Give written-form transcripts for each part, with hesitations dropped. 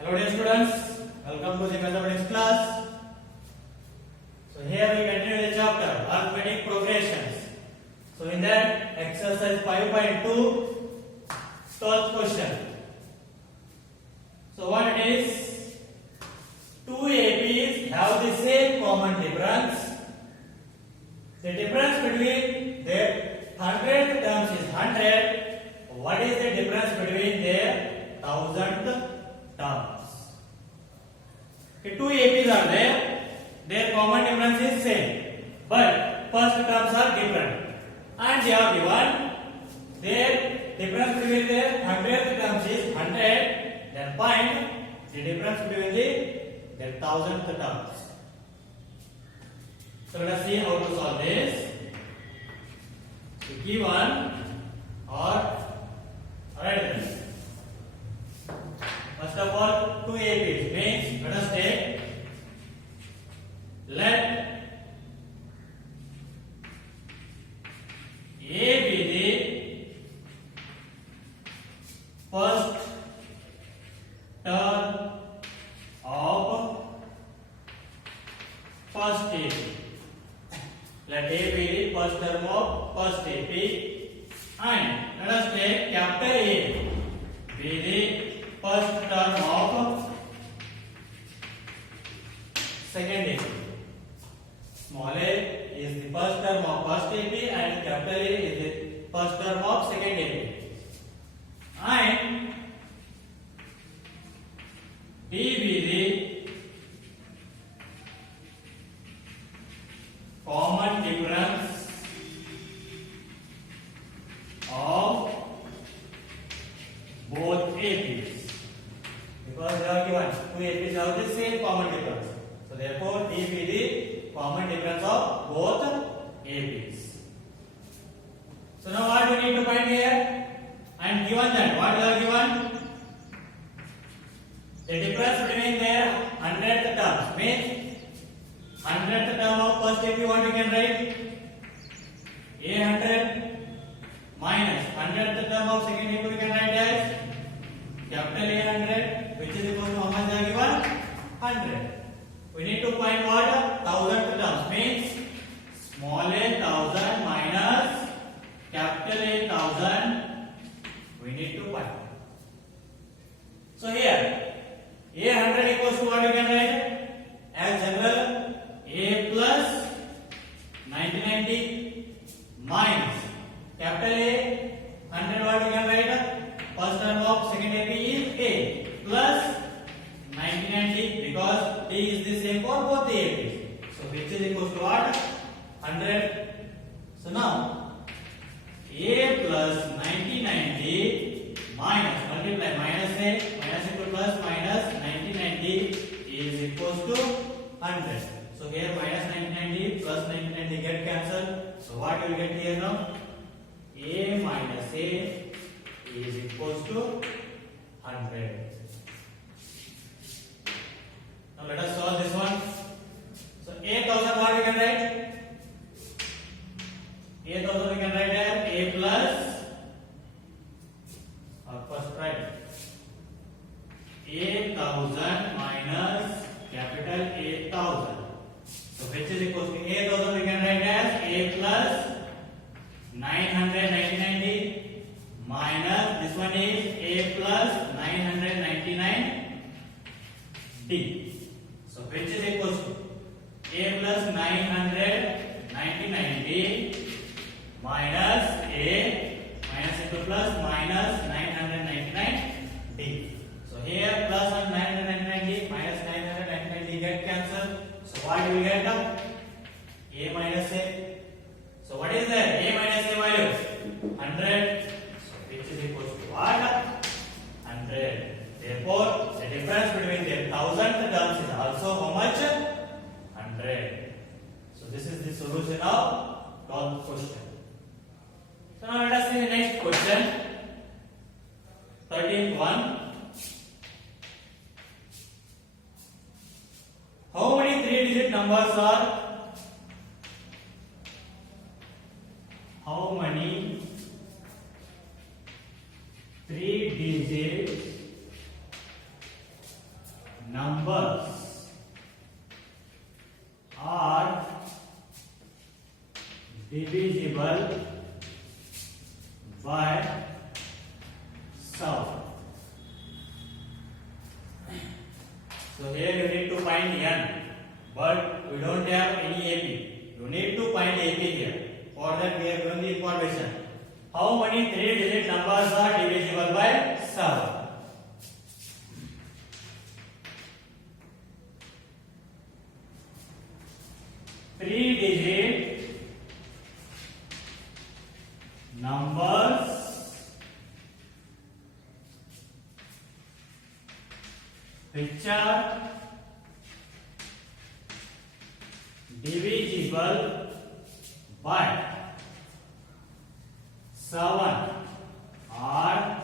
Hello dear students, welcome to the mathematics class. So here we continue the chapter arithmetic progressions. So in that exercise 5.2 12th question. So what it is, two APs have the same common difference. The difference between their 100th terms is 100. What is the difference between their 1000th terms? Okay, two APs are there. Their common difference is same, but first terms are different. And they are given their difference between their 100th terms is 100. Then find the difference between their 1000th terms. So let us see how to solve this. The given or right. First of all, two APs means let us take let A be the first term of first AP. Let A be the first term of first AP, and let us take capital A be the first term of second AP. Small a is the first term of first AP and capital A is the first term of second AP. And D be the common difference of both APs. Because they are given two APs have the same common difference. So therefore D be the common difference of both APs. So now what we need to find here? And given that what they are given? The difference between their 100th terms means 100th term of first AP, what we can write? A100 minus 100th term of second AP we can write as capital A100, which is equal to how much they are given? 100. We need to find what? 1000th terms means small a 1000 minus capital A 1000. We need to find. So here A100 equals to what we can write? As general, A plus 9090 minus capital A 100, what we can write? First term of second AP is A plus 9090 because D is the same for both the APs. So which is equals to what? 100. So now A plus 9090 minus multiply minus A minus into plus minus 9090 is equals to 100. So here minus 9090 plus 9090 get cancelled. So what you will get here now? A minus A is equals to 100. Now let us solve this one. So A1000 what we can write? A1000 we can write as A plus first write A1000 minus capital A1000. So which is equals to A1000 we can write as A plus 900 9090 minus this one is A plus 999 D. So which is equals to A plus 900 9090 minus A minus into plus minus 999 D. So here plus on 999D minus 999D get cancelled. So what do we get? A minus A. So what is that? A minus A value 100. So which is equals to what? 100. Therefore the difference between their 1000th terms is also how much? 100. So this is the solution of 12th question. So now let us see the next question. 13th one. How many 3-digit numbers are? How many 3-digit by 7. So here you need to find n, but we don't have any AP. You need to find AP here. For that we have given the information. How many 3-digit numbers are divisible by 7? Three-digit numbers which are divisible by 7 are,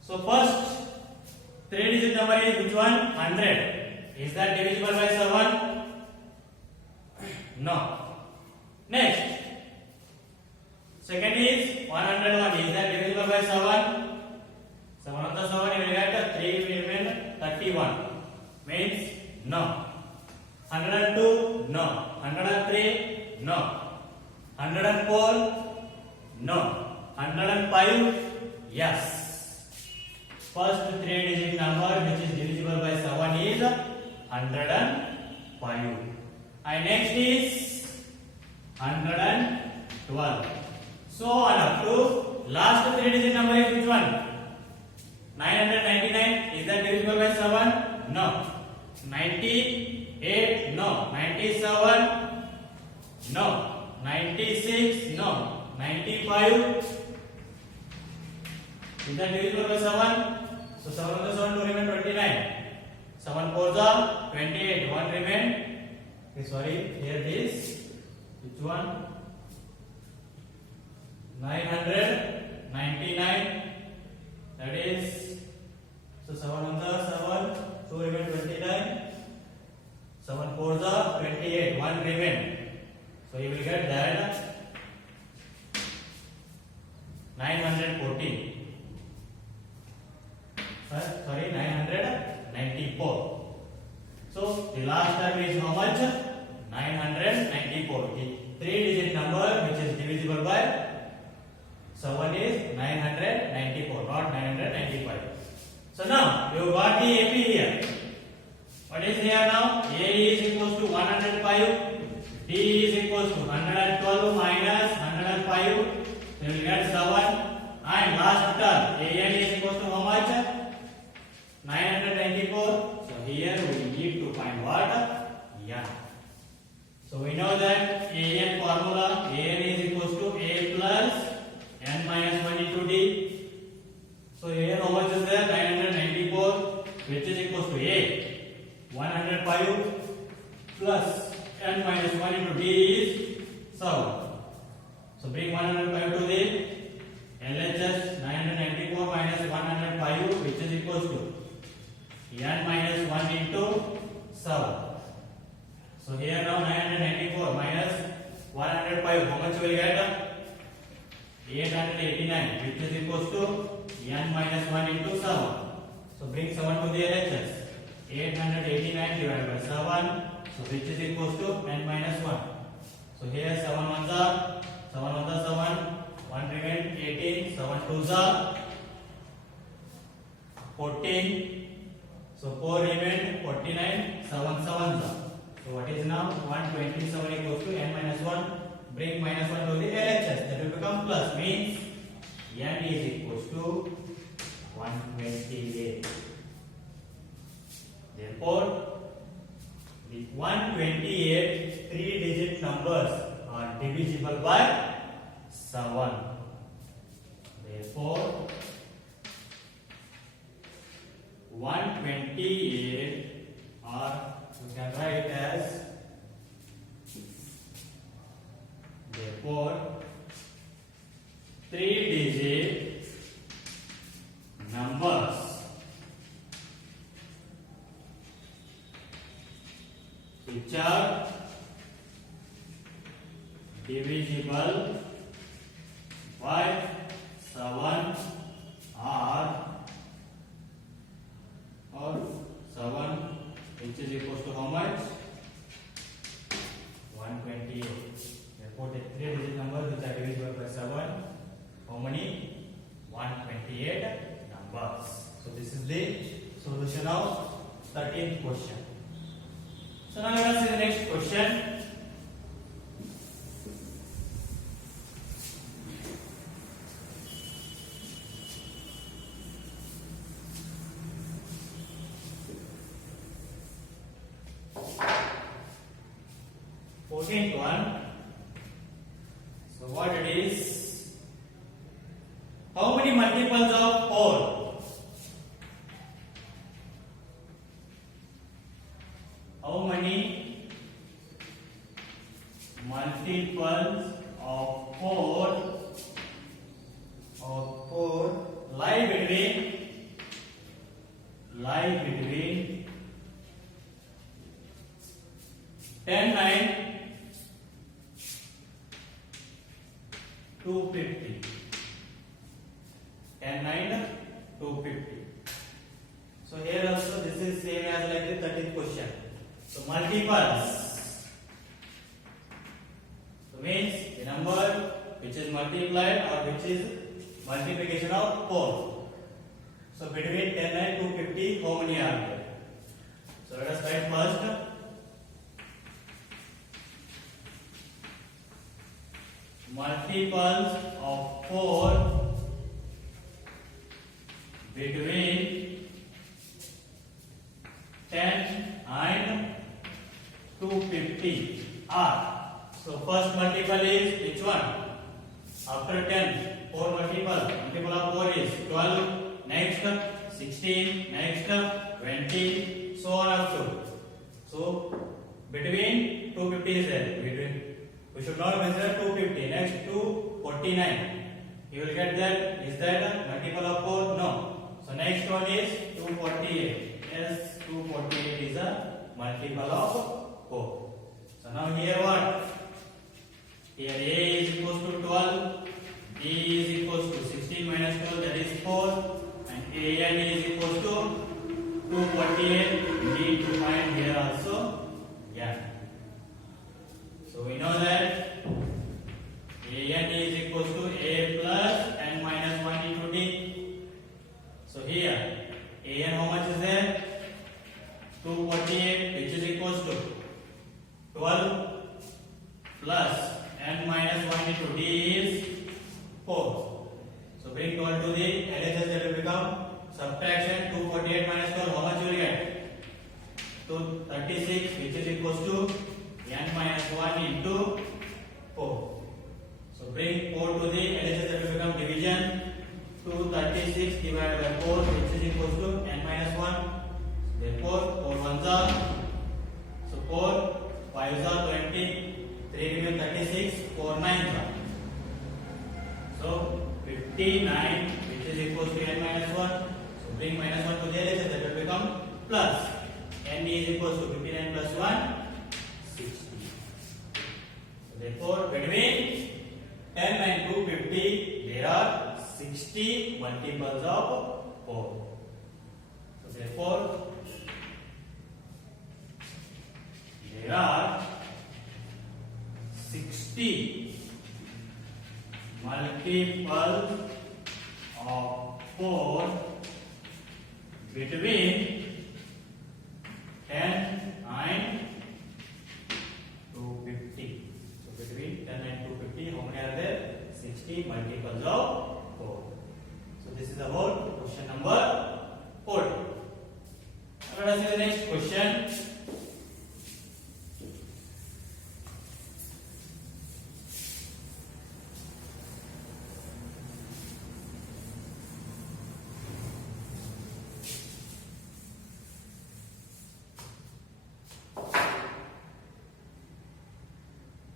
so first 3-digit number is which one? 100. Is that divisible by 7? No. Next, second is 101. Is that divisible by 7? 7 on the 7 you will get 3 will remain 31. Means no. 102? No. 103? No. 104? No. 105? Yes. First 3-digit number which is divisible by 7 is 105. And next is 112. So on up to last 3-digit number is which one? 999. Is that divisible by 7? No. 98? No. 97? No. 96? No. 95? Is that divisible by 7? So 7 on the 7 to remain 29. 7 4s are 28. 1 remain. Okay, sorry, here it is. Which one? 999. That is, so 7 on the 7, 2 remain 29. 7 4s are 28. 1 remain. So you will get that 914. Sorry, 994. So the last term is how much? 994. The 3-digit number which is divisible by 7 is 994, not 995. So now you got the AP here. What is here now? A is equals to 105. D is equals to 112 minus 105. So you will get 7. And last term, AN is equals to how much? 994. So here we need to find what? N. So we know that AN formula, AN is equals to A plus N minus 1 into D. So here how much is there? 994, which is equals to A 105 plus N minus 1 into D is 7. So bring 105 to the LHS. 994 minus 105, which is equals to N minus 1 into 7. So here now 994 minus 105, how much will you get? 889, which is equals to N minus 1 into 7. So bring 7 to the LHS. 889 divided by 7, so which is equals to N minus 1. So here 7 on the 7, 1 remain 18, 7 2s are 14. So 4 remain 49, 7 7s are. So what is now 127 equals to N minus 1. Bring minus 1 to the LHS. That will become plus. Means N is equals to 128. Therefore, the 128 3-digit numbers are divisible by 7. Therefore, 128 are, you can write as, therefore 3-digit numbers which are divisible by 7 are, or 7 which is equals to how much? 128. Therefore the 3-digit numbers which are divisible by 7 how many? 128 numbers. So this is the solution of 13th question. So now let us see the next question. One. So what it is? How many multiples of 4? How many multiples of 4 lie between 10, 9, 250. 10, 9, 250. So here also this is same as like the 13th question. So multiples. So means the number which is multiplied or which is multiplication of 4. So between 10 and 250, how many are there? So let us write first. Multiples of 4 between 10 and 250 are. So first multiple is which one? After 10, 4 multiple of 4 is 12, next 16, next 20, so on up to. So between 250 is there. We should not consider 250. Next 249. You will get that. Is that a multiple of 4? No. So next one is 248. Yes, 248 is a multiple of 4. So now here what? Here A is equals to 12. B is equals to 16 minus 12, that is 4. And A and E is equals to 248. We need to find here also n. So we know that A n is equals to A plus n minus 1 into D. So here A n how much is there? 248, which is equals to 12 plus n minus 1 into D is 4. So bring 12 to the LHS, that will become subtraction 248 minus 12. How much you will get? 236, which is equals to n minus 1 into 4. So bring 4 to the LHS, that will become division. 236 divided by 4, which is equals to n minus 1. Therefore 4 ones are, so 4 5s are 20, 3 remain 36, 4 9s are. So 59, which is equals to n minus 1. So bring minus 1 to the LHS, that will become plus. n is equals to 59 plus 1, 60. So therefore between 10 and 250 there are 60 multiples of 4. So therefore there are 60 multiples of 4 between 10 and 250. So between 10 and 250, how many are there? 60 multiples of 4. So this is about question number 40. Now let us see the next question.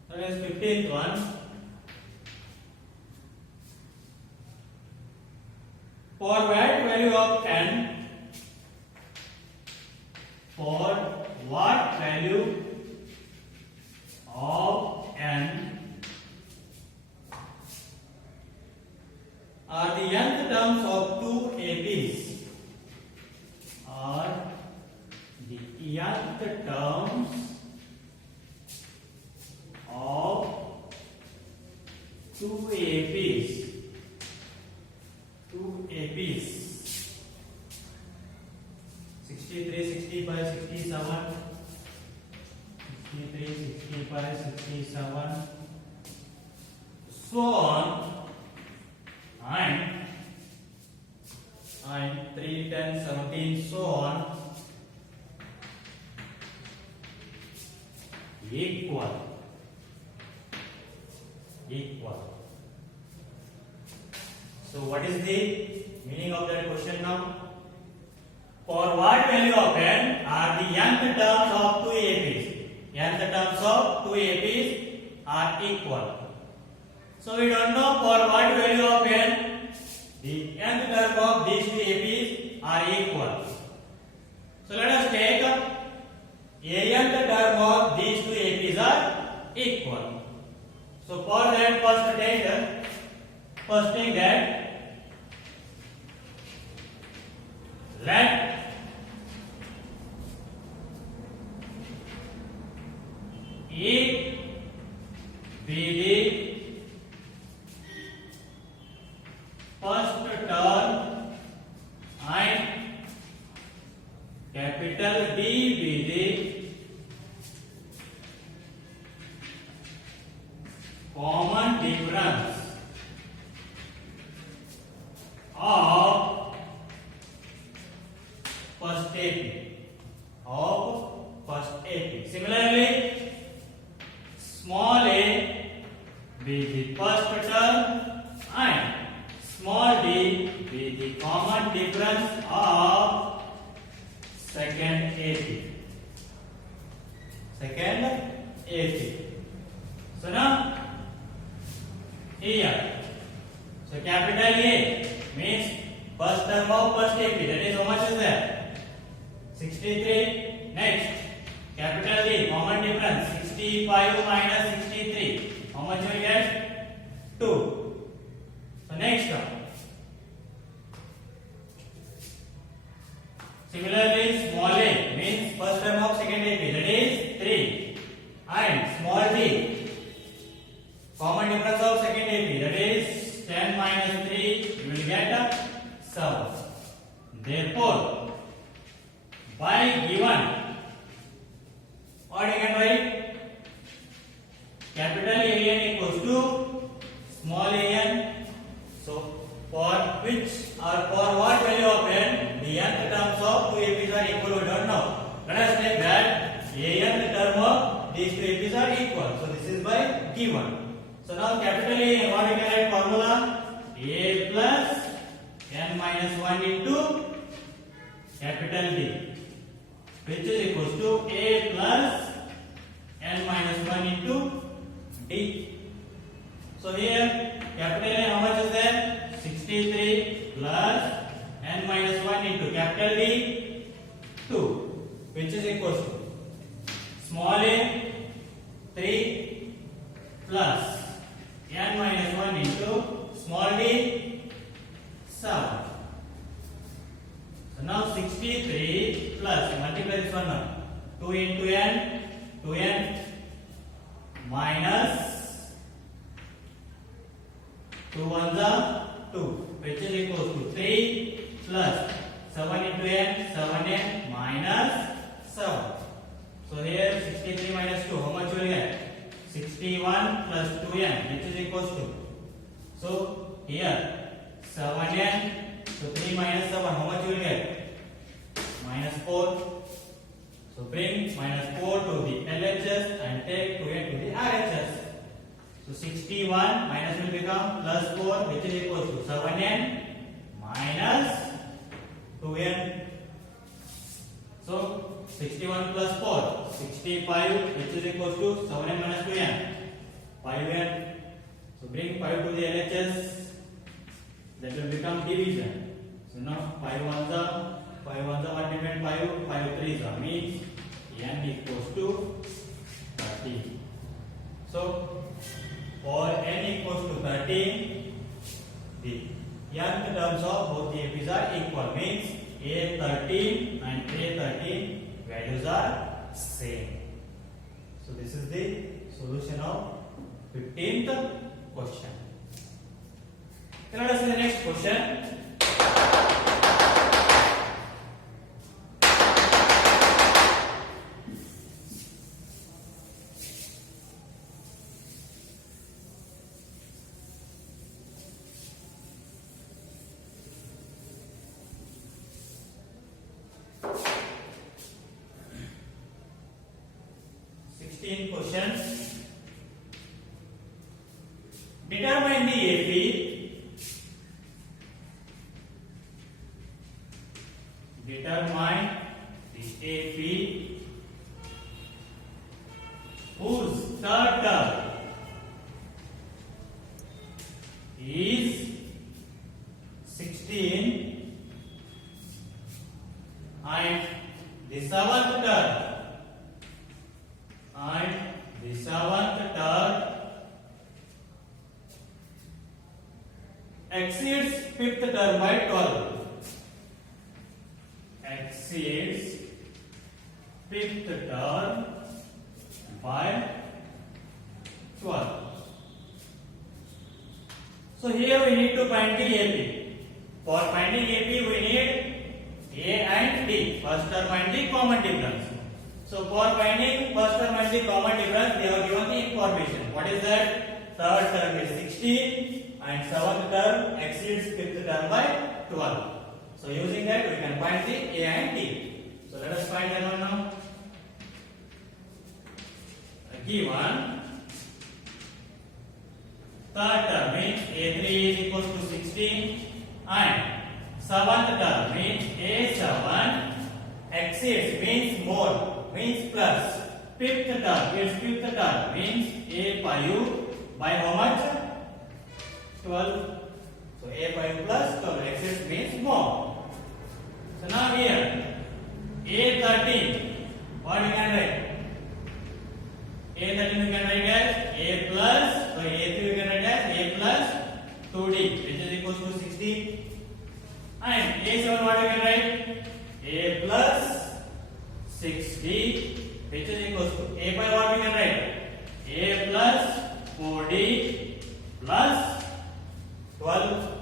That is 15th one. For what value of n? For what value of n are the nth terms of two ABs? Are the nth terms of two ABs and 3, 10, 17, so on, equal. So what is the meaning of that question now? For what value of n are the nth terms of two APs? Nth terms of two APs are equal. So we don't know for what value of n the nth term of these two APs are equal. So let us take a nth term of these two APs are equal. So for that first thing that let it be the first term and capital D be the common difference of first AP. Similarly, small a be the first term and small d be the common difference of second AP. So now here, so capital A means first term of first AP. That is how much is there? 63. Next, capital D, common difference 65 minus 63. How much we get? 2. So next one. Similarly, small a means first term of second AP. That is 3. And small d, common difference of second AP. That is 10 minus 3. You will get 7. Therefore, by given, what you can write? Capital AN equals to small an. So for which or for what value of n the nth terms of two APs are equal, we don't know. Let us take that an term of these two APs are equal. So this is by given. So now capital A, what we can write formula? A plus n minus 1 into capital D, which is equals to A plus n minus 1 into D. So here capital A, how much is there? 63 plus n minus 1 into capital D, 2, which is equals to small a 3 plus n minus 1 into small d 7. So now 63 plus, multiply this one now, 2 into n, 2n minus 2 ones are 2, which is equals to 3 plus 7 into n, 7n minus 7. So here 63 minus 2, how much will you get? 61 plus 2n, which is equals to. So here 7n, so 3 minus 7, how much you will get? Minus 4. So bring minus 4 to the LHS and take 2n to the RHS. So 61 minus will become plus 4, which is equals to 7n minus 2n. So 61 plus 4, 65, which is equals to 7n minus 2n, 5n. So bring 5 to the LHS, that will become division. So now 5 ones are what remain 5 threes are, means n equals to 13. So for n equals to 13, the nth terms of both the APs are equal, means A13 and A13 values are same. So this is the solution of 15th question. Then let us see the next question. 16 question. Determine the AP. Determine the AP whose third term is 16 and the seventh term exceeds fifth term by 12. Exceeds fifth term by 12. So here we need to find the AP. For finding AP we need A and D, first term and the common difference. So for finding first term and the common difference, they have given the information. What is that? Third term is 16 and seventh term exceeds fifth term by 12. So using that we can find the A and D. So let us find that one now. Given third term means A3 is equal to 16 and seventh term means A7 exceeds means more, means plus. Fifth term means A5 by how much? 12. So A5 plus 12 exceeds means more. So now here A13, what we can write? A13 we can write as A plus, so A3 we can write as A plus 2D, which is equals to 16. And A7 what we can write? A plus 6D, which is equals to A5 what we can write? A plus 4D plus 12.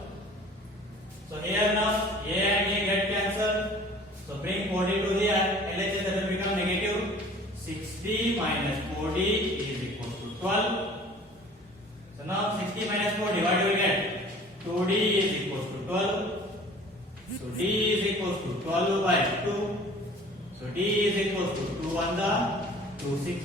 So here now A and A get cancelled. So bring 4D to the LHS, that will become negative. 60 minus 4D is equal to 12. So now 60 minus 4D, what do we get? 2D is equal to 12. So D is equal to 12 by 2. So D is equal to 2 on the 2 6.